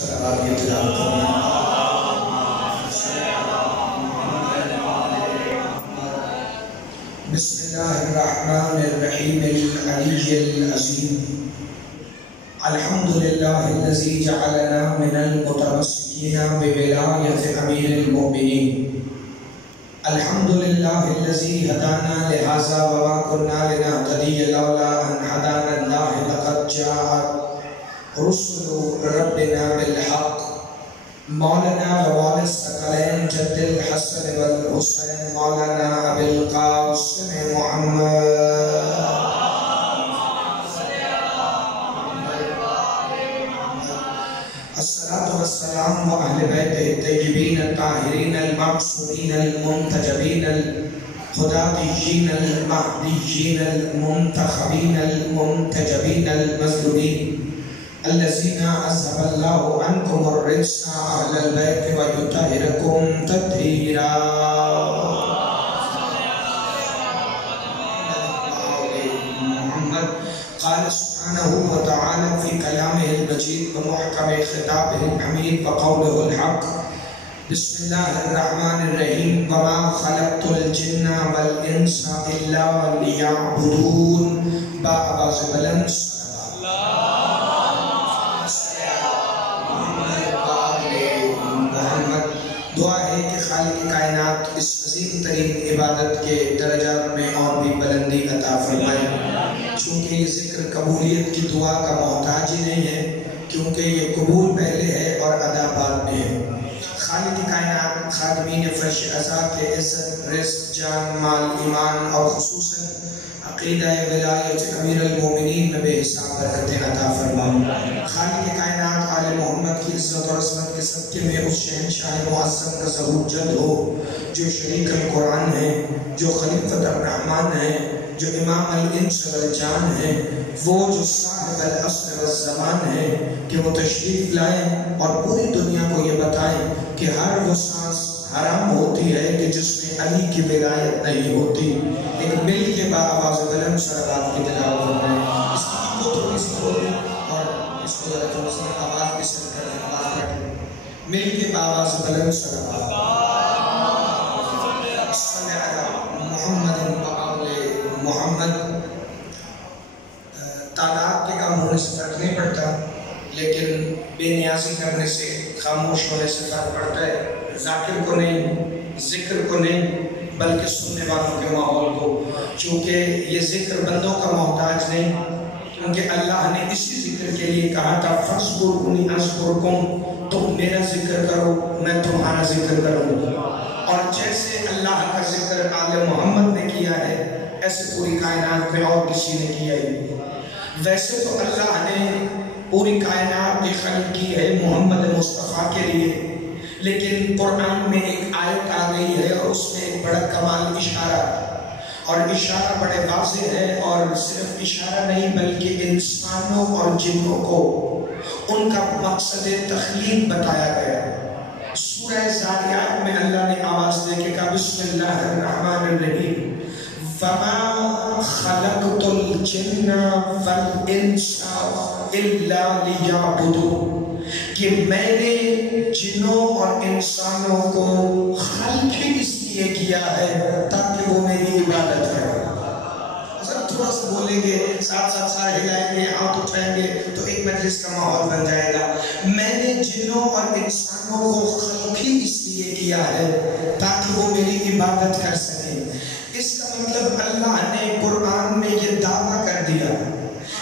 بسم اللہ الرحمن الرحیم العلی العظیم الحمدللہ الذی جعلنا من المتمسکین بولایت امیر المؤمنین الحمدللہ الذی ہدانا لہذا وما كنا لنہتدی لولا ان ہدانا اللہ لقد جاءت رسل ربنا بالحق مولانا ووالد الثقلین جد الحسن والحسین مولانا ابی القاسم محمد الصلاة والسلام وأهل بيته الطيبين الطاهرين المعصومين المنتجبين الهداتيين المهديين المنتخبين المنتجبين المظلومين الذين أذهب الله عنكم الرجس أهل البيت ويطهركم تطهيرا قال سبحانه وتعالى في كلامه المجيد ومحكم خطابه الحميد وقوله الحق بسم الله الرحمن الرحيم وما خلقت الجن والإنس إلا ليعبدون بآواز بلند دعا ہے کہ خالق کائنات اس عظیم ترین عبادت کے درجات میں اور بھی بلندی عطا فرمائے چونکہ یہ ذکر قبولیت کی دعا کا محتاج ہی نہیں ہے کیونکہ یہ قبول پہلے ہے اور ادا بعد میں ہے خالق کائنات خادمین فرش عزا کے عزت رزق جان مال ایمان اور خصوصاً عقیدہ ولایت امیر المومنین میں بے حساب برکتیں عطا فرمائے خالق کائنات آل محمد کی عزت اور عظمت کے صدقے میں اس شہنشاہ معظم کا ظہور جد ہو جو شریک القرآن ہے جو خلیفۃ الرحمن ہے جو امام الانس والجان ہے وہ جو صاحب العصر والزمان ہے کہ وہ تشریف لائیں اور پوری دنیا کو یہ بتائیں کہ ہر وہ سانس حرام ہوتی ہے کہ جس میں علی کی ولایت نہیں ہوتی ایک مل کے بآواز بلند صلوات کی تلاوت فرمائیں اس کی کو تھوڑی سی کھولیں اور اس کو ذرا تھوڑی سی آواز بھی سن کریں آواز رکھیں مل کے بآواز بلند صلوات صلی علی محمد محمد تعداد کے کام ہونے سے فرق نہیں پڑتا لیکن بے نیازی کرنے سے خاموش ہونے سے فرق پڑتا ہے ذاکر کو نہیں ذکر کو نہیں بلکہ سننے والوں کے ماحول کو چونکہ یہ ذکر بندوں کا محتاج نہیں کیونکہ اللہ نے اسی ذکر کے لیے کہا تھا فَاذْكُرُونِي أَذْكُرْكُمْ تم میرا ذکر کرو میں تمہارا ذکر کروں اور جیسے اللہ کا ذکر آل محمد نے کیا ہے ایسے پوری کائنات میں اور کسی نے کیا ہی ویسے تو اللہ نے پوری کائنات کی خلق کی ہے محمد مصطفیٰ کے لیے لیکن قرآن میں ایک آیت آ گئی ہے اور اس میں ایک بڑا کمال اشارہ اور اشارہ بڑے واضح ہے اور صرف اشارہ نہیں بلکہ انسانوں اور جنوں کو ان کا مقصد تخلیق بتایا گیا سورہ زاریات میں اللہ نے آواز دے کے کہا بسم اللہ الرحمن الرحیم وَمَا خَلَقْتُ الْجِنَّ وَالْإِنسَ إِلَّا لِيَعْبُدُونَ کہ میں نے جنوں اور انسانوں کو خلق ہی اس لیے کیا ہے تاکہ وہ میری عبادت کریں حضرت تھوڑا سا بولیں گے ساتھ ساتھ سارے ہلائیں گے ہاتھ اٹھائیں گے تو ایک مجلس کا ماحول بن جائے گا میں نے جنوں اور انسانوں کو خلق ہی اس لیے کیا ہے تاکہ وہ میری عبادت کر سکیں اس کا مطلب اللہ نے قرآن میں یہ دعویٰ کر دیا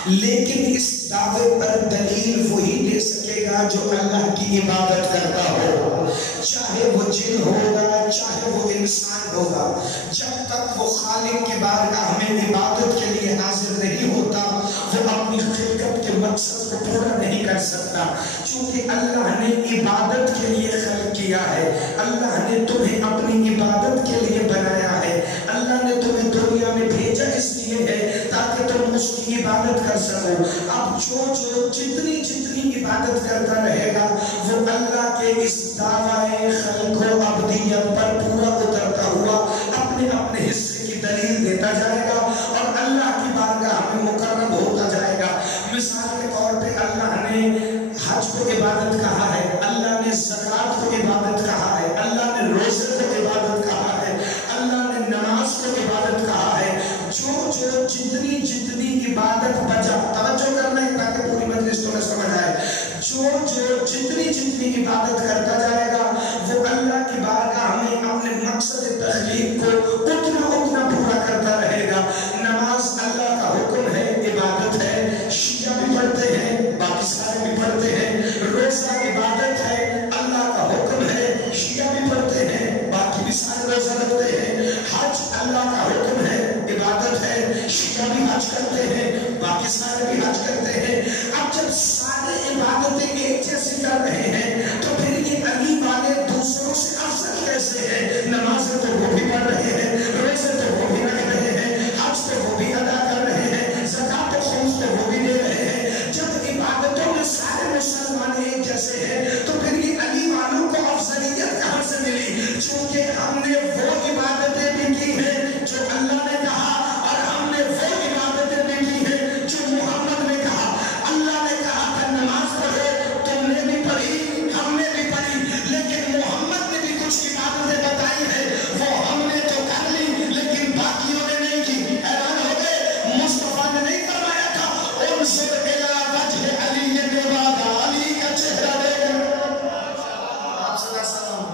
لیکن اس دعوے پر دلیل وہی دے سکے گا جو اللہ کی عبادت کرتا ہو چاہے وہ جن ہوگا چاہے وہ انسان ہوگا جب تک وہ خالق کی بارگاہ میں عبادت کے لیے حاضر نہیں ہوتا وہ اپنی خلقت کے مقصد کو پورا نہیں کر سکتا چونکہ اللہ نے عبادت کے لیے خلق کیا ہے اللہ نے تمہیں اپنی عبادت کے لیے بنایا ہے اللہ نے تمہیں دنیا میں بھیجا اس لیے ہے تاکہ تم اس کی عبادت کر سکو اب جو جتنی عبادت کرتا رہے گا وہ اللہ کے اس دعوی خلق و عبدیت پر پورا اترتا ہوا اپنے حصے کی دلیل دیتا جائے گا اور اللہ کی بارگاہ میں مقرب ہوتا جائے گا مثال کے طور پہ اللہ نے حج کو عبادت عبادت کہا ہے، اللہ نے زکوٰۃ کو عبادت کہا ہے، اللہ نے روزے کو عبادت کہا ہے، اللہ نے نماز کو عبادت کہا ہے۔ جو جتنی عبادت بچا، توجہ کرنا ہے تاکہ پوری مجلس تمہیں سمجھ آئے، جو جتنی عبادت کرتا جائے گا وہ اللہ کی بارگاہ میں اپنے مقصد تخلیق کو اتنا پورا کرتا رہے گا۔ نماز اللہ کا حکم ہے، عبادت ہے، شیعہ بھی پڑھتے ہیں، باقی سارے بھی پڑھتے ہیں۔ روزہ عبادت ہے، اللہ کا حکم ہے، شیعہ بھی پڑھتے ہیں، باقی بھی سارے روزہ رکھتے ہیں۔ حج اللہ کا حکم ہے، عبادت ہے، شیعہ بھی حج کرتے ہیں، باقی سارے بھی حج کرتے ہیں۔ اب جب سارے عبادتیں ایک جیسی کر رہے ہیں تو پھر یہ علی والے دوسروں سے افضل کیسے ہیں؟ نمازیں تو وہ بھی پڑھ رہے ہیں، روزے تو وہ بھی رکھ رہے ہیں، حج تو وہ بھی ادا کر رہے ہیں، زکوٰۃ و خمس تو وہ بھی دے رہے ہیں۔ جب عبادتوں میں سارے مسلمان ایک جیسے ہیں تو پھر یہ علی والوں کو افضلیت کہاں سے ملی؟ چونکہ ہم نے وہ عبادتیں بھی کی ہیں جو اللہ نے کہا، اور ہم نے وہ عبادتیں بھی کی ہیں جو محمد نے کہا۔ اللہ نے کہا کہ نماز پڑھو، تم نے بھی پڑھی، ہم نے بھی پڑھی، لیکن محمد نے بھی کچھ عبادتیں بتائی ہیں، وہ ہم نے تو کر لی لیکن باقیوں نے نہیں کی۔ حیران ہو گئے، مصطفیٰ نے نہیں فرمایا تھا انظر الی وجہ علی العبادہ، علی کا چہرہ دیکھ۔ آپ صلی اللہ علیہ وسلم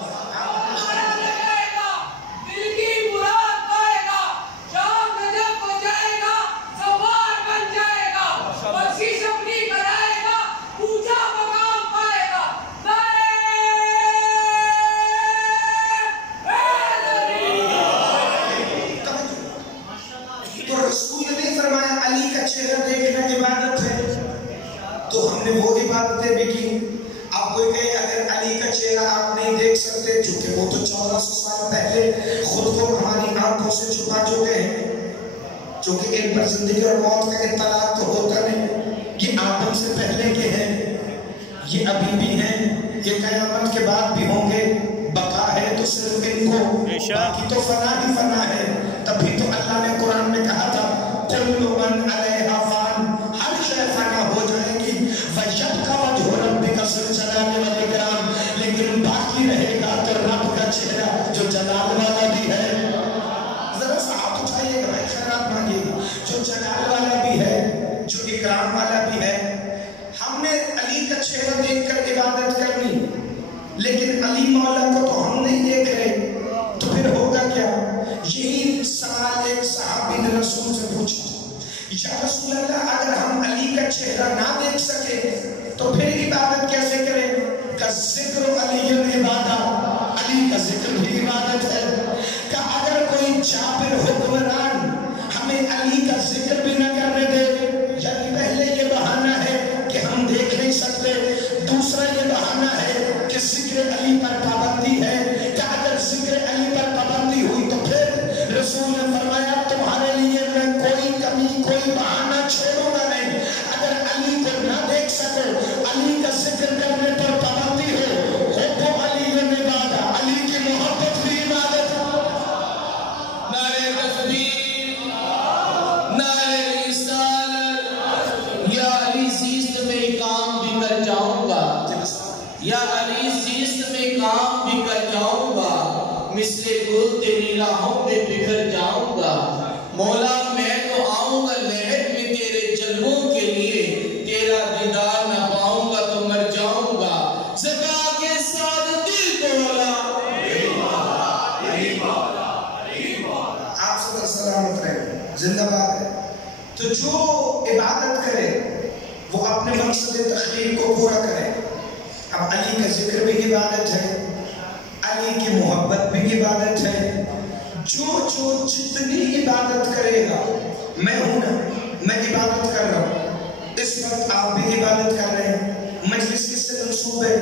چہرہ دیکھنا عبادت ہے تو ہم نے وہ عبادتیں بھی کی۔ آپ کوئی کہے اگر علی کا چہرہ آپ نہیں دیکھ سکتے، چونکہ وہ تو 1400 سال پہلے خود کو ہماری آنکھوں سے چھپا چکے ہیں، چونکہ ان پر زندگی اور موت کا اطلاع تو ہوتا نہیں، یہ آدم سے پہلے کے ہیں، یہ ابھی بھی ہیں، یہ قیامت کے بعد بھی ہوں گے، بقا ہے تو صرف ان کو، باقی تو فنا ہی فنا ہے۔ تبھی تو اللہ نے قرآن میں کہا تھا کل من علیہا فان، ہر شے فنا ہو جائے گی، وَيَبْقَى وَجْهُ رَبِّكَ ذُو الْجَلَالِ وَالْإِكْرَامِ، لیکن باقی رہے گا تو رب کا چہرہ جو جلال والا بھی ہے۔ ذرا سا ہاتھ اٹھائیے گا بھائی، خیرات مانگیے، جو جلال والا بھی ہے، جو اکرام والا بھی ہے۔ ہم نے علی کا چہرہ دیکھ کر عبادت کرنی، لیکن علی مولا کو تو ہم نہیں دیکھ رہے، تو پھر ہوگا کیا؟ یہی سوال ایک صحابی نے رسول سے پوچھا، یا رسول اللہ اگر ہم علی کا چہرہ نہ دیکھ سکے تو پھر عبادت کیسے کریں؟ کہ ذکر علی العبادہ، علی کا ذکر بھی عبادت ہے۔ کہ اگر کوئی جابر حکمران ہمیں علی کا ذکر بھی نہ کرنے دے، یعنی پہلے یہ بہانہ ہے کہ ہم دیکھ نہیں سکتے، دوسرا یہ بہانہ ہے کہ ذکر علی پر پابندی ہے، کہ اگر ذکر علی پر پابندی ہوئی تو پھر رسول نے فرمایا تمہارے لیے میں کوئی کمی کوئی بہانہ چھوڑوں گا نہیں۔ اگر علی کو نہ دیکھ سکو، علی کا ذکر کرنے پر پابندی ہو، حب علی العبادہ، علی کی محبت بھی عبادت۔ نعرہ تکبیر، نعرہ رسالت، یا علی زیست میں کام بھی کر جاؤں گا، یا علی زیست میں کام بھی کر جاؤں گا، مثل گل تیری راہوں میں بکھر جاؤں گا، مولا میں تو آؤں گا لہر میں تیرے جلووں کے لیے، تیرا دیدار نہ پاؤں گا تو مر جاؤں گا، زکا کے ساتھ دل کو مولا۔ آپ صلی اللہ سلامت رہے، زندہ باد ہے۔ تو جو عبادت کرے وہ اپنے مقصد تخلیق کو پورا کرے۔ اب علی کا ذکر بھی عبادت ہے، علی کی محبت بھی عبادت ہے۔ جو جتنی عبادت کرے گا، میں ہوں نا، میں عبادت کر رہا ہوں، اس وقت آپ بھی عبادت کر رہے ہیں۔ مجلس کس سے منسوب ہے؟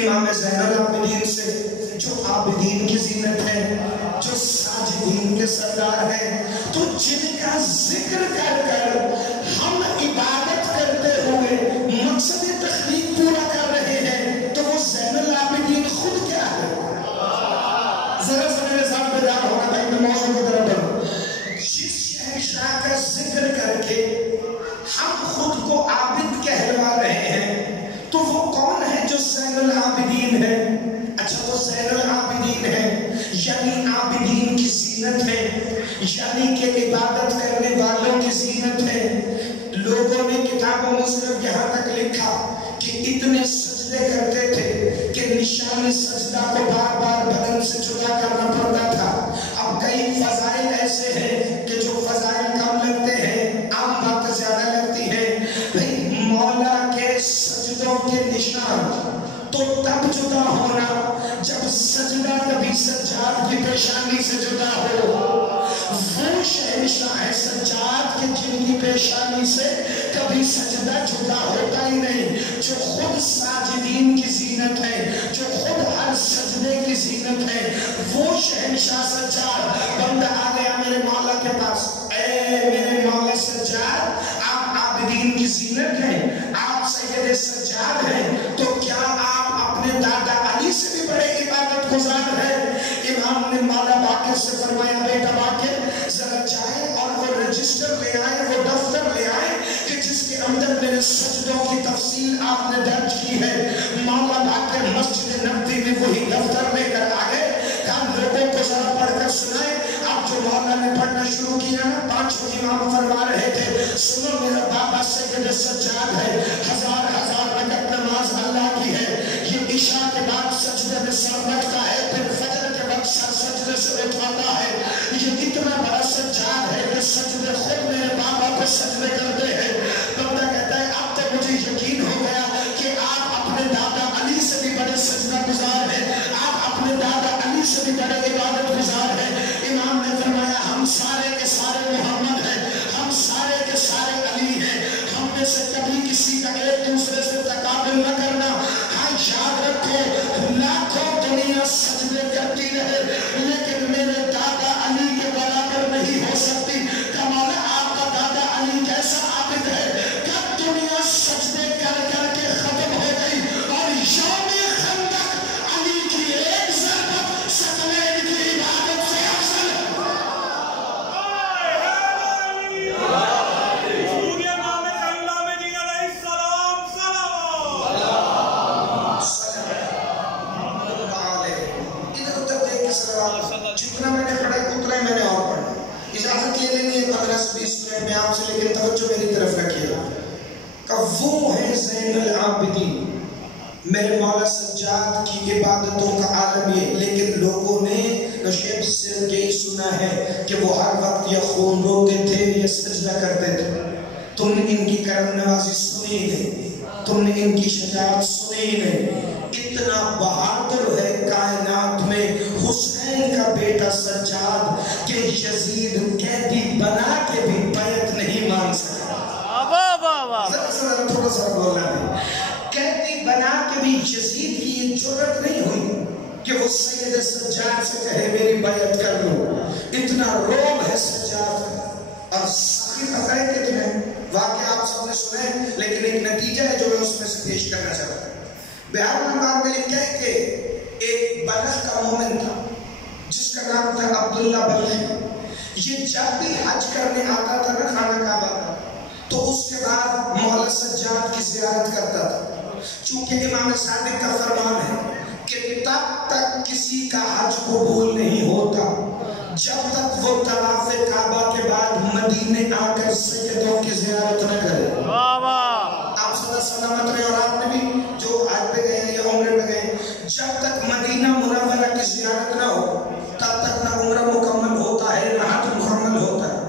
امام زین العابدین سے، جو عابدین کی زینت ہے، جو ساجدین کے سردار ہیں۔ تو جن کا ذکر کر کر ہم عبادت کرتے ہوئے مقصد تخلیق پورا کر رہے ہیں، تو وہ زین العابدین خود کیا ہے؟ ذرا سا میرے ساتھ بیدار ہونا تھا، میں موضوع کو طرف بڑھوں۔ جس شہنشاہ کا ذکر کر کے ہم خود کو عابد کہلوا رہے ہیں، تو وہ کون ہے جو العابدین ہے. اچھا وہ زین العابدین ہے یعنی عابدین کی زینت ہے، یعنی کہ عبادت کرنے والوں کی زینت ہے. لوگوں نے کتابوں میں صرف یہاں تک لکھا کہ اتنے سجدے کرتے تھے کہ نشان سجدہ کو بار بار بدن سے جدا کرنا پڑتا تھا. اب کئی فضائل ایسے ہیں کہ جو فضائل کم لگتے ہیں، عام باتیں زیادہ لگتی ہیں. بھئی مولا کے سجدوں کے نشان تو تب جدا ہونا جب سجدہ کبھی سجاد کی پیشانی سے جدا ہو. وہ شہنشاہ ہے سجاد کے جن کی پیشانی سے کبھی سجدہ جدا ہوتا ہی نہیں، جو خود ساجدین کی زینت ہے، جو خود ہر سجدے کی زینت ہے. وہ شہنشاہ سجاد بندہ آ گیا میرے مولا کے پاس، اے میرے مولا سجاد، آپ عابدین کی زینت ہیں، آپ سید سجاد ہیں، تو کیا آپ اپنے دادا علی سے بھی بڑے عبادت گزار ہیں؟ امام نے مولا باقر سے فرمایا بیٹا باقر ذرا جائیں اور وہ رجسٹر لے آئیں، وہ دفتر لے آئیں کہ جس کے اندر میرے سجدوں کی تفصیل آپ نے درج کی ہے. مولا باقر مسجد نبوی میں وہی دفتر لے کر آگئے. کہا لوگوں کو ذرا پڑھ کر سنائیں. اب جو مولا نے پڑھنا شروع کیا نا، پانچوں امام فرما رہے تھے سنو میرا بابا سید سجاد ہے، ہزار ہزار رکعت نماز اللہ کی ہے، یہ عشاء کے بعد سجدے میں سر رکھتا ہے، پھر فجر کے وقت سر سجدے سے اٹھاتا ہے. یہ اتنا بڑا سجاد ہے کہ سجدے خود میرے بابا کو سجدے کرتے ہیں. بندہ کہتا ہے اب تو مجھے یقین ہو گیا کہ آپ اپنے دادا علی سے بھی بڑے سجدہ گزار ہیں، آپ اپنے دادا علی سے بھی بڑے عبادت گزار ہیں. امام نے فرمایا ہم سارے کے سارے محمد ہیں، ہم سارے کے سارے علی ہیں. ہم میں سے کبھی کسی کا ایک دوسرے سے تقابل نہ کرنا. ہاں یاد رکھو لاکھوں دنیا سجدے کرتی رہے لیکن میرے دادا علی کے برابر نہیں ہو سکتی. کمانا آپ کا دادا علی کیسا عابد ہے، کب دنیا سجدے کر کر کے ختم ہو گئی اور یوم خندق علی کی ایک ضربت ستوین کی عبادت سے افضل ہے. جتنا میں نے پڑھا اتنا میں نے اور پڑھا. اجازت لے لینی ہے 15-20 منٹ میں آپ سے، لیکن توجہ میری طرف رکھیے گا کہ وہ ہے زین العابدین. میرے مولا سجاد کی عبادتوں کا عالم یہ، لیکن لوگوں نے نشیب سے یہی سنا ہے کہ وہ ہر وقت یا خون روتے تھے یا سجدہ کرتے تھے. تم نے ان کی کرم نوازی سنی نہیں، تم نے ان کی شجاعت سنی نہیں. اتنا بہادر ہے کائنات میں حسین کا بیٹا سجاد کہ یزید قیدی بنا کے بھی بیعت نہیں مان سکا. تھوڑا سا بولنا ہے، قیدی بنا کے بھی یزید کی یہ جرت نہیں ہوئی کہ وہ سید سجاد سے کہے میری بیعت کر لو. اتنا روب ہے سجاد کا. اور ساقی پتہ ہے کہ تمہیں واقعہ آپ سب نے سنے، لیکن ایک نتیجہ ہے جو میں اس میں سے پیش کرنا چاہتا ہوں. بہار نمبر میں لکھا ہے کہ ایک بلخ کا مومن تھا جس کا نام تھا عبداللہ بلخی. یہ جب بھی حج کرنے آتا تھا نا خانہ کعبہ کا، تو اس کے بعد مولا سجاد کی زیارت کرتا تھا. چونکہ امام صادق کا فرمان ہے کہ تب تک کسی کا حج قبول نہیں ہوتا جب تک وہ طواف کعبہ کے بعد مدینے آ کر سیدوں کی زیارت نہ کرے. آپ صلی اللہ سلامت رہے اور آپ نے بھی جو حج پہ گئے یا عمرے پہ گئے، جب تک مدینہ منورہ کی زیارت نہ ہو تب تک نہ عمرہ مکمل ہوتا ہے نہ حج مکمل ہوتا ہے.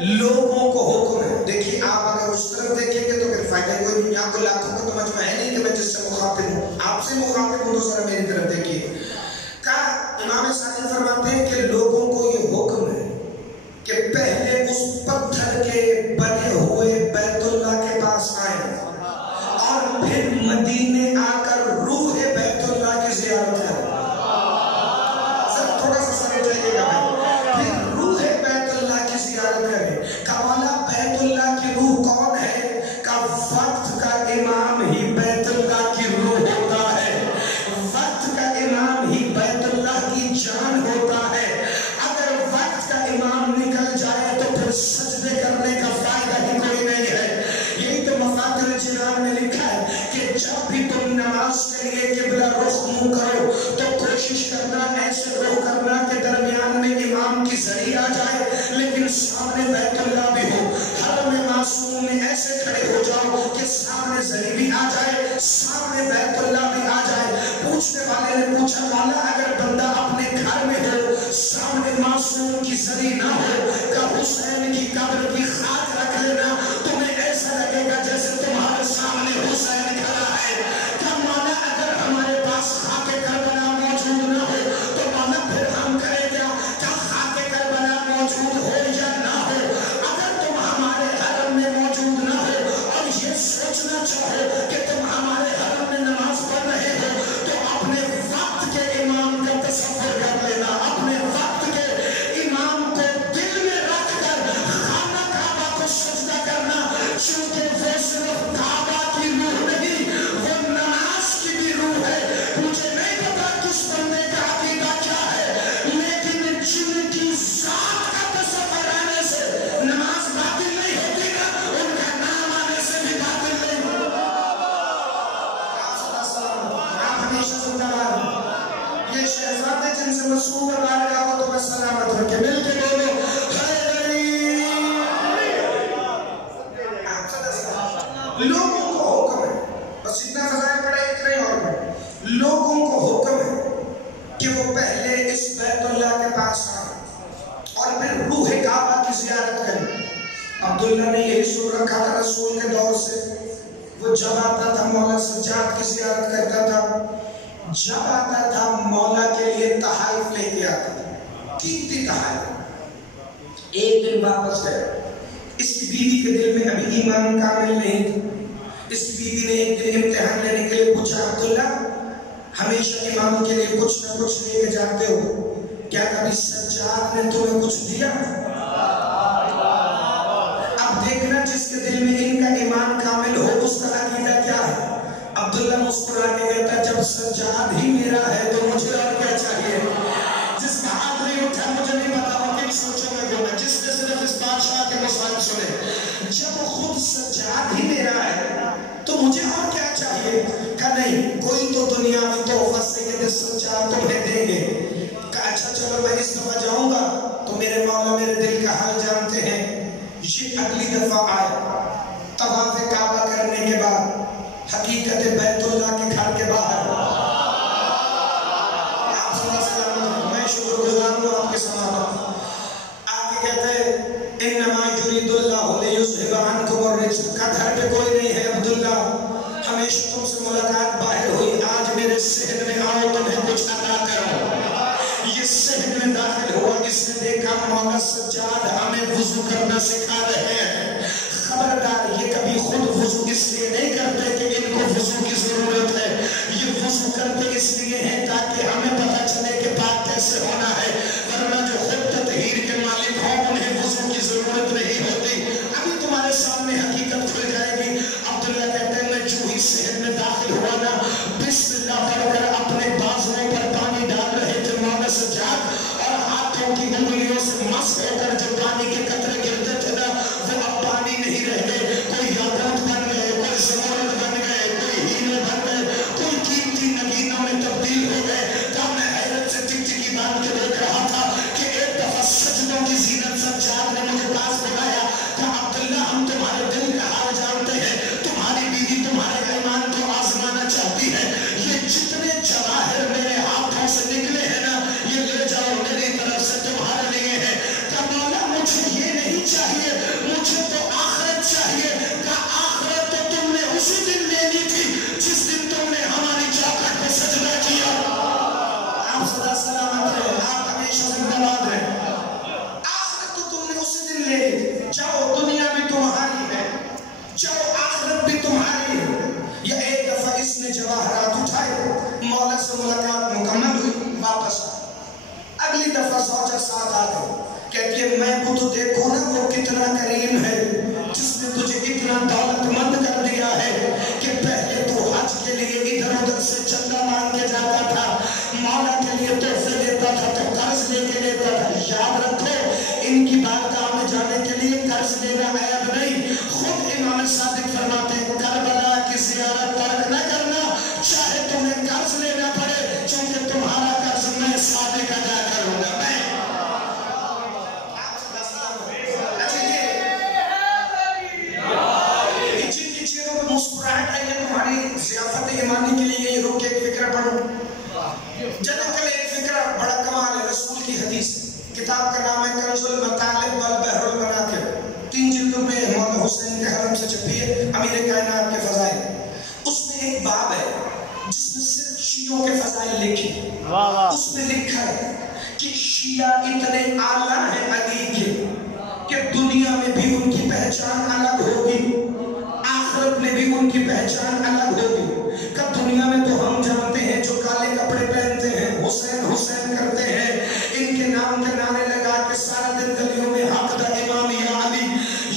لوگوں کو حکم ہے، دیکھیے آپ اگر اس طرف دیکھیں گے تو پھر فائدہ کوئی نہیں. یہاں کو لاکھوں کا تو مجمع ہے نہیں کہ میں جس سے مخاطب ہوں، آپ سے مخاطب ہوں تو ذرا میری طرف دیکھیے. امام صادق فرماتے ہیں کہ لوگوں کو یہ حکم ہے کہ پہلے اس پتھر کے بنے ہوئے بیت اللہ کے پاس آئیں اور پھر مدینے آ کر روح بیت اللہ کی زیارت کریں. تھوڑا سا سمجھ لگے گا بھائی، پھر روح بیت اللہ کی زیارت کریں. کمالا بیت اللہ کی روح کون ہے؟ کہ وقت کا امام ہی بیت اللہ کی روح ہوتا ہے، وقت کا امام ہی بیت اللہ کی جان ہوتا ہے. اگر وقت کا امام نکل جائے تو پھر سجدے کرنے کا نماز کے لیے قبلہ رخ منہ کرو تو کوشش کرنا ایسے رخ کرنا کہ درمیان میں امام کی زری آ جائے لیکن سامنے بیت اللہ بھی ہو. حرم معصوم میں ایسے کھڑے ہو جاؤ کہ سامنے زری بھی آ جائے سامنے بیت اللہ بھی آ جائے. پوچھنے والے نے پوچھا مولا اگر بندہ اپنے گھر میں ہو سامنے معصوم کی زری نہ ہو کہ حسین کی قبر کی خاک رکھ لینا تمہیں ایسا لگے گا جیسے تمہارے سامنے حسین کھڑا ہے. کہ مولا اگر ہمارے پاس خاک کربلا موجود نہ ہو تو مولا پھر ہم کریں کیا کہ خاک کربلا موجود ہو یا نہ ہو اگر تم ہمارے حرم میں موجود نہ ہو اور یہ سوچنا چاہو کہ تم ہمارے حرم میں نماز پڑھ رہے ہو تو اپنے وقت کے امام کا تصور کر لینا. اپنے وقت کے امام کو دل میں رکھ کر خانہ کعبہ کو سجدہ کرنا چونکہ وہ صرف کعبہ کی روح نہیں وہ نماز کی بھی روح ہے. مجھے نہیں پتا کس بندے کا عقیدہ کیا ہے لیکن جن کی ذات کا تصور آنے سے نماز باطل نہیں ہوتی نا ان کا نام آنے سے بھی باطل نہیں ہوتا. آپ ہمیشہ زندہ باد. یہ شہزادے جن سے مسعود بارگاہ کو تمہیں سلامت رکھے. مل کے بولو لوگوں کو حکم ہے بس اتنا فضائل پڑھے اتنے اور پڑھے. لوگوں کو حکم ہے کہ وہ پہلے اس بیت اللہ کے پاس آئیں اور پھر روح کعبہ کی زیارت کریں. عبداللہ نے یہی سن رکھا تھا رسول کے دور سے. وہ جب آتا تھا مولا سجاد کی زیارت کرتا تھا جب آتا تھا مولا کے لیے تحائف لے کے آتا تھا قیمتی تحائف. ایک دن واپس گئے. اس کی بیوی کے دل میں ابھی ایمان کامل نہیں تھا. اس کی بیوی نے ایک دن امتحان لینے کے لیے پوچھا عبداللہ ہمیشہ امام کے لیے کچھ نہ کچھ لے کے جاتے ہو کیا کبھی سجاد نے تمہیں کچھ دیا؟ اب دیکھنا جس کے دل میں ان کا ایمان کامل ہو اس کا عقیدہ کیا ہے. عبداللہ مسکرا کے کہتا جب سجاد ہی میرا ہے تو مجھے اور کیا چاہیے. جس کا ہاتھ نہیں اٹھا مجھے نہیں پتا وہ کن سوچوں میں گیا جس نے صرف اس بادشاہ کے مسائل سنے. جب خود سجاد ہی میرا ہے تو مجھے اور کیا چاہیے. کہ نہیں کوئی تو دنیاوی تحفہ سید سجاد تمہیں دیں گے. کہ اچھا چلو میں اس دفعہ جاؤں گا تو میرے مولا میرے دل کا حال جانتے ہیں. یہ اگلی دفعہ آئے طواف کعبہ کرنے کے بعد حقیقت بیت اللہ کے گھر کے باہر آپ صلی اللہ علیہ وسلم میں شکر گزار ہوں آپ کے سماعت. آگے کہتے ہیں انما یرید اللہ لیذھب عنکم الرجس. کا گھر پہ کوئی نہیں ہے عبداللہ ہمیشہ تم سے ملاقات باہر ہوئی آج میرے صحن میں آؤ تمہیں کچھ عطا کرو. یہ صحن میں داخل ہوا اس نے دیکھا مولا سجاد ہمیں وضو کرنا سکھا رہے ہیں. خبردار یہ کبھی خود وضو اس لیے نہیں کرتے کہ ان کو وضو کی ضرورت ہے. یہ وضو کرتے اس لیے ہیں تاکہ ہمیں پتہ چلے کہ پاک کیسے ہونا ہے. ورنہ جو خود تطہیر کے مالک ہوں انہیں وضو کی ضرورت نہیں ہوتی. ابھی تمہارے سامنے حقیقت کھل جائے گی. عبداللہ کہتے ہیں میں جو ہی صحن میں داخل ہوا نا بسم اللہ پڑھ کر اپنے بازوؤں پر پانی ڈال رہے تھے مولا سجاد اور ہاتھوں کی انگلیوں سے مس ہو کر جو پانی کے قطرے گرتے تھے نا وہ اب پانی نہیں رہ گئے. کوئی یاقوت بن گئے کوئی زمرد بن گئے کوئی ہیرے بن گئے کوئی قیمتی نگینوں میں تبدیل ہو گئے. تو میں حیرت سے ٹکٹکی باندھ کے دیکھ رہا تھا کہ ایک دفعہ سجدوں کی زینت سجاد نے مجھے پاس بلایا کہ عبداللہ ہم تمہارے دل کا حال جانتے ہیں. تمہاری بیوی تمہارے ایمان کو آزمانا چاہتی ہے. یہ جتنے جواہر میرے ہاتھوں سے نکلے ہیں نا یہ لے جاؤ میری طرف سے تمہارے لیے ہے. کہ مولا مجھے یہ نہیں چاہیے مجھے تو آخرت چاہیے. کہ آخرت تو تم نے اسی دن لینی تھی جس دن تم نے ہماری چوکھٹ پہ سجدہ کیا. آپ سدا سلامت رہے آپ ہمیشہ زندہ باد رہے. آخرت تو تم نے اسی دن لینی تھی. جاؤ دنیا بھی تمہاری ہے جاؤ آخرت بھی تمہاری ہے. یا ایک دفعہ اس نے جواہرات اٹھائے مولا سے ملاقات مکمل ہوئی واپس آئے. اگلی دفعہ زوجہ ساتھ آ گئی کہتی ہے میں کو تو دیکھو نا وہ کتنا کریم ہے جس نے تجھے اتنا دولت مند کر دیا ہے کہ پہلے تو حج کے لیے ادھر ادھر سے چندہ مانگ کے جاتا تھا مولا کے لیے تحفے لیتا تھا تو قرض لے کے لیتا تھا. یاد رکھو ان کی بارگاہ میں جانے کے لیے قرض لینا عیب نہیں. خود امام صادق فرماتے ہیں کربلا کی زیارت ترک نہ کرنا چاہے تو ماننے کے لیے یہ روک کے ایک فکرہ پڑھوں. جناب کل ایک فکرہ بڑا کمال ہے، رسول کی حدیث. کتاب کا نام ہے کنز المطالب والبحر المناقب. 3 جلدوں میں مولا حسین کے حرم سے چھپی ہے، امیر کائنات کے فضائل. اس میں ایک باب ہے جس میں صرف شیعوں کے فضائل لکھے. اس میں لکھا ہے کہ شیعہ اتنے اعلیٰ ہیں علی کے کہ دنیا میں بھی ان کی پہچان الگ ہوگی، آخرت میں بھی ان کی پہچان الگ ہوگی. کہ دنیا میں تو ہم جانتے ہیں جو کالے کپڑے پہنتے ہیں، حسین حسین کرتے ہیں، ان کے نام کے نعرے لگا کے سارا دن گلیوں میں حق دا امام یا علی.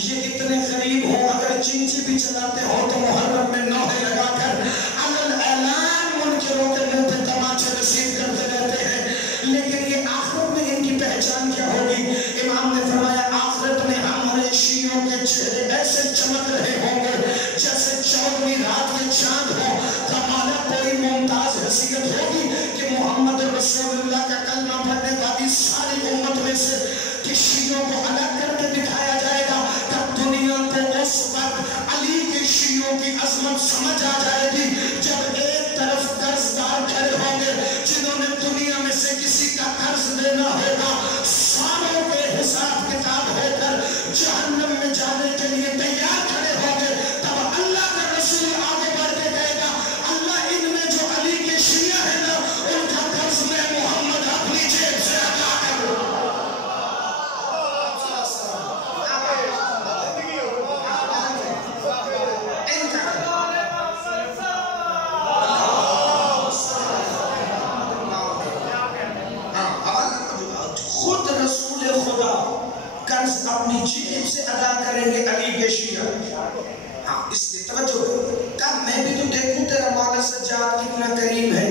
یہ اتنے غریب ہوں، اگر چنچی بھی چلاتے ہوں تو محرم میں نوحے لگا کر علل اعلان منکروں کے منہ پہ تماچے رسید کرتے رہتے ہیں. لیکن یہ آخرت میں ان کی پہچان کیا ہوگی؟ امام نے فرمایا آخرت میں ہمارے شیعوں کے چہرے ایسے چمک رہے ہوں گے جیسے 14ویں رات کے چاند ہو. ہمارا کوئی ممتاز حیثیت ہوگی کہ محمد رسول اللہ کا کلمہ پڑھنے والی ساری امت میں سے کہ شیعوں کو الگ کر کے دکھایا جائے گا. تب دنیا کو اس وقت علی کے شیعوں کی عظمت سمجھ آ جائے گی جب ایک طرف قرضدار کھڑے ہوں گے جنہوں نے دنیا میں سے کسی کا قرض دینا ہوگا، سالوں کے حساب کتاب ہو کر جہنم میں جانے کے لیے تیار کھڑے ہوں گے. تب اللہ کا رسول آگے بڑھ کے کہے گا اللہ ان میں جو علی کے شیعہ ہیں نا ان کا قرض میں محمد اپنی جیب سے ادا کروں. خود رسول خدا قرض اپنی جیب سے ادا کریں گے علی کے شیعہ. ہاں اس لیے توجہ کہا میں بھی تو دیکھوں تیرا مولا سجاد کتنا کریم ہے.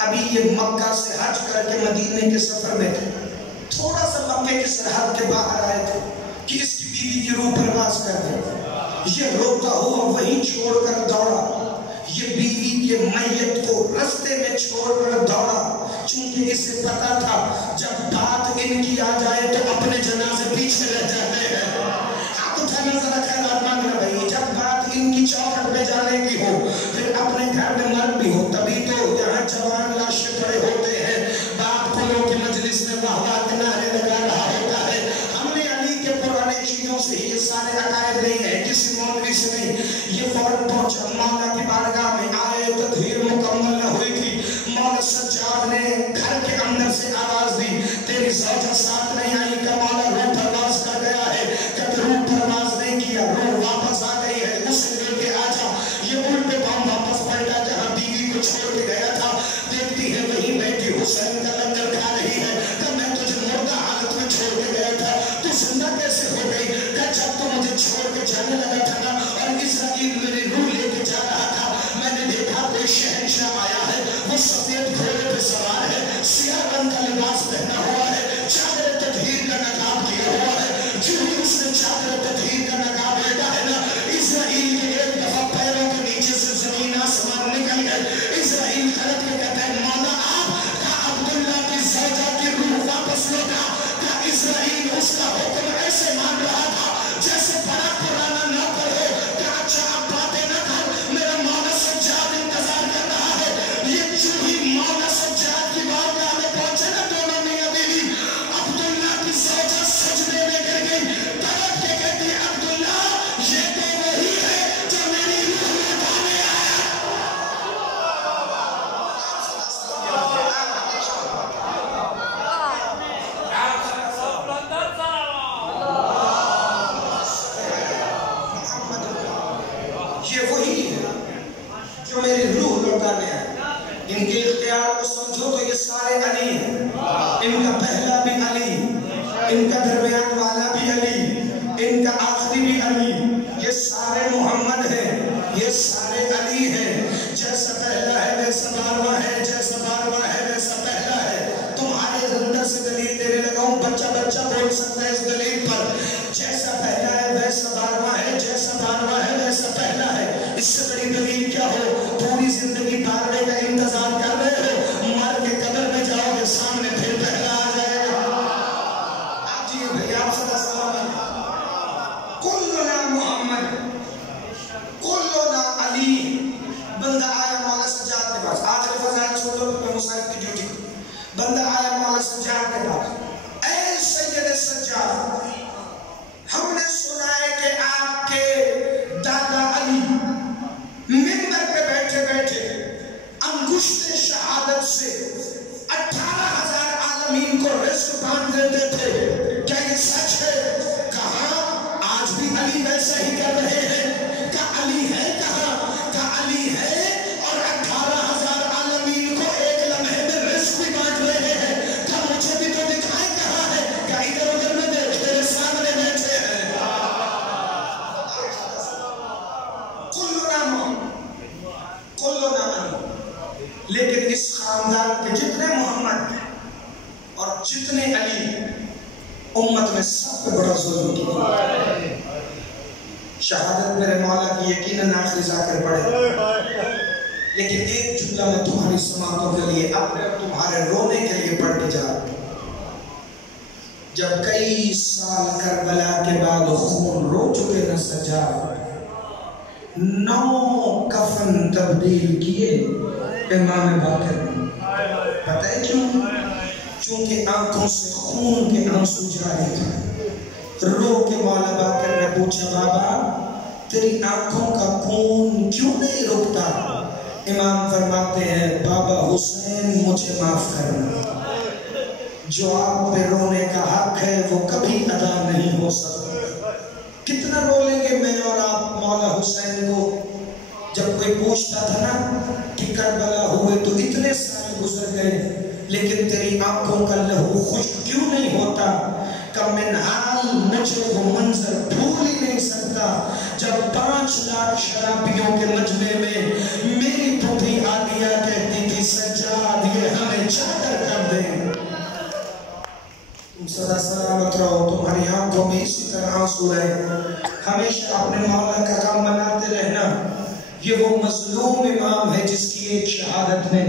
ابھی یہ مکہ سے حج کر کے مدینے کے سفر میں تھے، تھوڑا سا مکے کی سرحد کے باہر آئے تھے کہ اس کی بیوی کی روح پرواز کر دے. یہ روتا ہوا وہیں چھوڑ کر دوڑا، یہ بیوی کے میت کو رستے میں چھوڑ کر دوڑا، چونکہ اسے پتا تھا جب بات ان کی آ جائے تو اپنے جنازے پیچھے رہ جاتے ہیں. ہاں تو پہلے ذرا خیرات مانگنا بھائی، جب بات ان کی چوکھٹ پہ جانے کی ہو پھر اپنے گھر میں مرد بھی ہو تبھی تو یہاں جوان لاشیں پڑے ہوتے ہیں، باپ پھولوں کی مجلس میں واہ واہ کے نعرے لگا رہا ہوتا ہے. ہم نے علی کے پرانے چیزوں سے یہ سارے عقائد نہیں ہیں، کسی مولوی سے نہیں. یہ فوراً پہنچا مولا کی بارگاہ میں، آئے تطہیر مکمل نہ ہوئی تھی. مولا سجاد نے گھر کے اندر سے آواز دی تیری زوجہ ساتھ نہیں آئی کا مولا روح پرواز کر گیا ہے. کہ روح پرواز نہیں کیا، روح واپس آ گئی ہے، اسے لے کے آ جا. یہ الٹے پاؤں واپس پلٹا جہاں بیوی کو چھوڑ کے گیا تھا، دیکھتی ہے وہیں بیٹھی حسین کا لنگر کھا رہی ہے. کہ میں تجھے مردہ حالت میں چھوڑ کے گیا تھا، تو زندہ کیسے ہو گئی؟ کہ جب تو مجھے چھوڑ کے جانے لگا تھا نا اور اسرائیل میری روح لے کے جا رہا تھا، میں نے دیکھا کوئی شہنشاہ آیا ہے، وہ سفید گھوڑے پہ سوار ہے، سیاہ رنگ کا لباس پہنا ہوا ہے، چادر تطہیر کا نقاب کیا ہوا ہے. جو ہی اس نے چادر تطہیر کا نقاب لیتا ہے نا، اسرائیل کے ایک دفعہ پیروں کے نیچے سے زمین آسمان نکل گئے. اسرائیل خلق کے کہتا ہے مولا آپ کا عبداللہ کی زوجہ کی روح واپس لوٹا. کا اسرائیل اس کا حکم ایسے مان رہا تھا جیسے بڑا پرانا نوکر ہو. کہ اچھا اب باتیں نہ کر، میرا مولا سجاد انتظار کر رہا ہے. یہ جو ہی مولا سجاد کی بارگاہ میں پہنچے نا دونوں میاں بیوی، عبداللہ کی زوجہ سجدے میں گر گئی، تڑپ کے کہتی ہے عبداللہ یہ تو وہی ہے جو میری روح لوٹانے آیا. یہ وہی ہے جو میری روح لوٹانے آئے. ان کے اختیار کو سمجھو تو یہ سارے علی ہیں. ان کا پہلا بھی علی، ان کا درمیان والا بھی علی، ان کا آخری بھی علی. یہ سارے محمد ہیں، یہ سارے علی ہیں. جیسا پہلا ہے ویسا بارواں ہے، جیسا بارواں ہے ویسا پہلا ہے. تمہارے اندر سے دلیل دینے لگا ہوں، بچہ بچہ بول سکتا ہے اس دلیل پر. جیسا پہلا ہے ویسا بارواں ہے، جیسا بارواں ہے ویسا پہلا ہے. اس سے بڑی دلیل کیا ہو؟ پوری زندگی بارہویں کا انتظار کر رہے ہو، مر کے قبر میں جاؤ گے سامنے پھر پہلا آ جائے گا. آپ جی بھائی آپ عالمین کو رزق بانٹ دیتے تھے. کیا یہ سچ ہے؟ کہاں آج بھی علی ویسا ہی کر رہے ہیں؟ کیا علی ہے کہاں؟ کیا علی ہے اور 18,000 عالمین کو ایک لمحے میں رزق بھی بانٹ رہے ہیں؟ کیا مجھے بھی تو دکھائے کہاں ہے؟ کیا ادھر ادھر میں دیکھ میرے سامنے بیٹھے ہیں؟ کلنا علی. لیکن اس خاندان کے جتنے محمد ہیں اور جتنے علی امت میں سب پہ بڑا ظلم کیا. شہادت میرے مولا کی یقیناً آخری ذاکر پڑھے، لیکن ایک جملہ میں تمہاری سماعتوں کے لیے اپنے اور تمہارے رونے کے لیے پڑھ کے جا رہا ہوں. جب کئی سال کربلا کے بعد خون رو چکے نہ سجا، 9 کفن تبدیل کیے امام باقر نے. پتہ ہے کیوں؟ چونکہ آنکھوں سے خون کے آنسو جاری تھے. رو کے مولا باقر نے پوچھا بابا تیری آنکھوں کا خون کیوں نہیں رکتا؟ امام فرماتے ہیں بابا حسین مجھے معاف کرنا، جو آپ پہ رونے کا حق ہے وہ کبھی ادا نہیں ہو سکتا. کتنا رو لیں گے میں اور آپ مولا حسین کو؟ جب کوئی پوچھتا تھا نا کہ کربلا ہوئے تو اتنے سال گزر گئے لیکن تیری آنکھوں کا لہو خشک کیوں نہیں ہوتا؟ کہ منحال مجھے وہ منظر بھول ہی نہیں سکتا جب 5 لاکھ شرابیوں کے مجمع میں میری پھوپھی عالیہ کہتی تھی سجاد یہ ہمیں چادر کر دیں. تم سدا سلامت رہو، تمہاری آنکھوں میں اسی طرح آنسو ہے. ہمیشہ اپنے مولا کا کام مناتے رہنا. یہ وہ مظلوم امام ہے جس کی ایک شہادت ہے،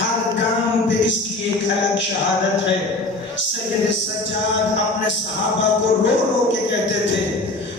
ہر کام پہ اس کی ایک الگ شہادت ہے. سید سجاد اپنے صحابہ کو رو رو کے کہتے تھے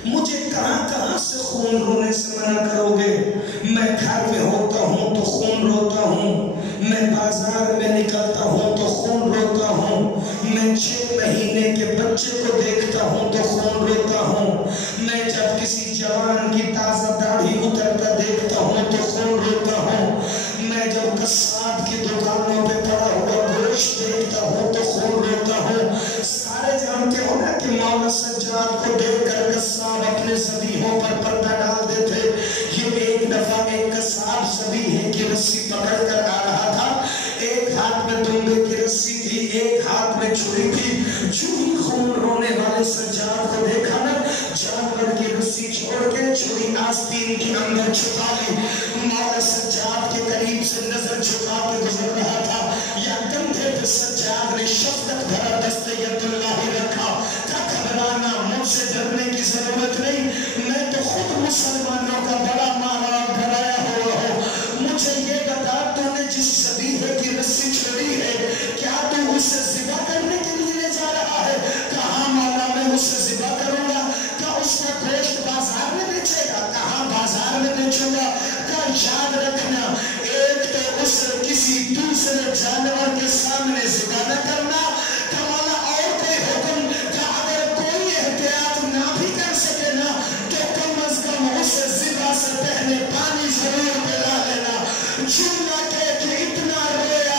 مجھے کہاں کہاں سے خون رونے سے منع کرو گے؟ میں گھر میں ہوتا ہوں تو خون روتا ہوں، میں بازار میں نکلتا ہوں تو خون روتا ہوں، میں 6 مہینے کے بچے کو دیکھتا ہوں تو خون روتا ہوں، میں جب کسی جوان کی تازہ داڑھی اترتا دیکھتا ہوں تو خون روتا ہوں، میں جب قصاب کی دکانوں پہ پڑا ہوا گوشت دیکھتا ہوں تو خون روتا ہوں. سارے جانتے ہو نا کہ مولا سجاد کو دیکھ کر قصاب اپنے ذبیحوں پر پردہ ڈال دیتے. یہ ایک دفعہ ایک قصاب ذبیحے کی رسی پکڑ کر آ رہا تھا، ایک ہاتھ میں دمبے کی رسی تھی، ایک ہاتھ میں چھری تھی. جو ہی خون رونے والے سجاد کو دیکھا نا جانور کی رسی چھوڑ کے چھری آستین کے اندر چھپا لی. مولا سجاد کے قریب سے نظر جھکا کے گزر رہا تھا، یا کندھے پہ سجاد نے شفقت بھرا دست ید اللہ رکھا. کیا گھبرانا، مجھ سے ڈرنے کی ضرورت نہیں، میں تو خود مسلمانوں کا بڑا مالا بنایا ہوا ہوں. مجھے یہ بتا تو نے جس ذبیحے کی رسی چھوڑی ہے کیا تو اسے ذبح کرنے کے لیے لے جا رہا ہے؟ کہاں مولا میں اسے ذبح کروں گا؟ کیا اس کا گوشت بازار میں بیچے گا؟ کہاں بازار میں بیچوں گا؟ کیا یاد رکھنا ایک تو اسے کسی دوسرے جانور کے سامنے ذبح نہ کرنا. کہ مولا اور کوئی حکم کہ اگر کوئی احتیاط نہ بھی کر سکے نا تو کم از کم اسے ذبح سے پہلے پانی ضرور پلا لینا. جملہ کہہ کہ اتنا رویا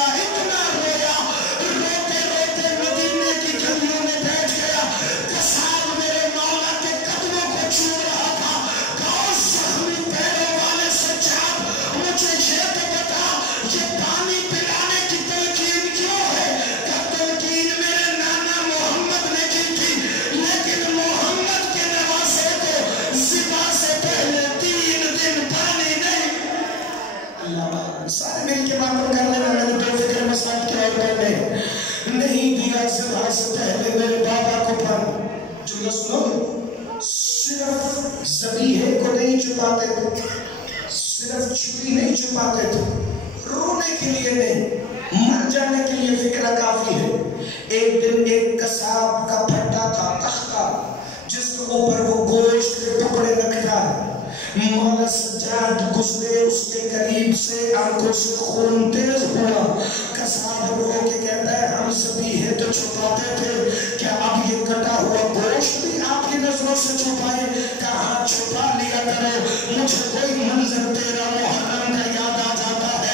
روتے روتے مدینے کی گلیوں میں بیٹھ گیا. قصاب میرے مولا کے قدموں کو چھو رہا تھا. کہو زخمی پیروں والے سجاد مجھے یہ تو بتا یہ پانی پلانے کی تلقین کیوں ہے؟ کہ تلقین میرے نانا محمد نے کی تھی، لیکن محمد کے نواسے کو ذبح سے پہلے 3 دن پانی نہیں. اللہ سارے مل کے باتوں کر لینا، میں نے بے فکر مسائل کی اور کرنے نہیں دیا ذبح سے پہلے میرے بابا کو پانی. جملہ سنو، صرف ذبیحے کو نہیں چھپاتے تھے، صرف چھری نہیں چھپاتے تھے، رونے کے لیے نہیں، مر جانے کے لیے فکر کافی ہے. ایک دن ایک قصاب کا پھٹا تھا تختہ جس کے اوپر وہ گوشت کے ٹکڑے رکھتا ہے. مولا سجاد گزرے اس کے قریب سے، آنکھوں سے خون تیز ہوا. قصاب رو کے کہتا ہے ہم ذبیحے تو چھپاتے تھے، کیا اب یہ کٹا ہوا گوشت بھی آپ کی نظروں سے چھپائے؟ کہاں چھپا لیا کرو. مجھے کوئی منظر تیرا محرم کا یاد آ جاتا ہے.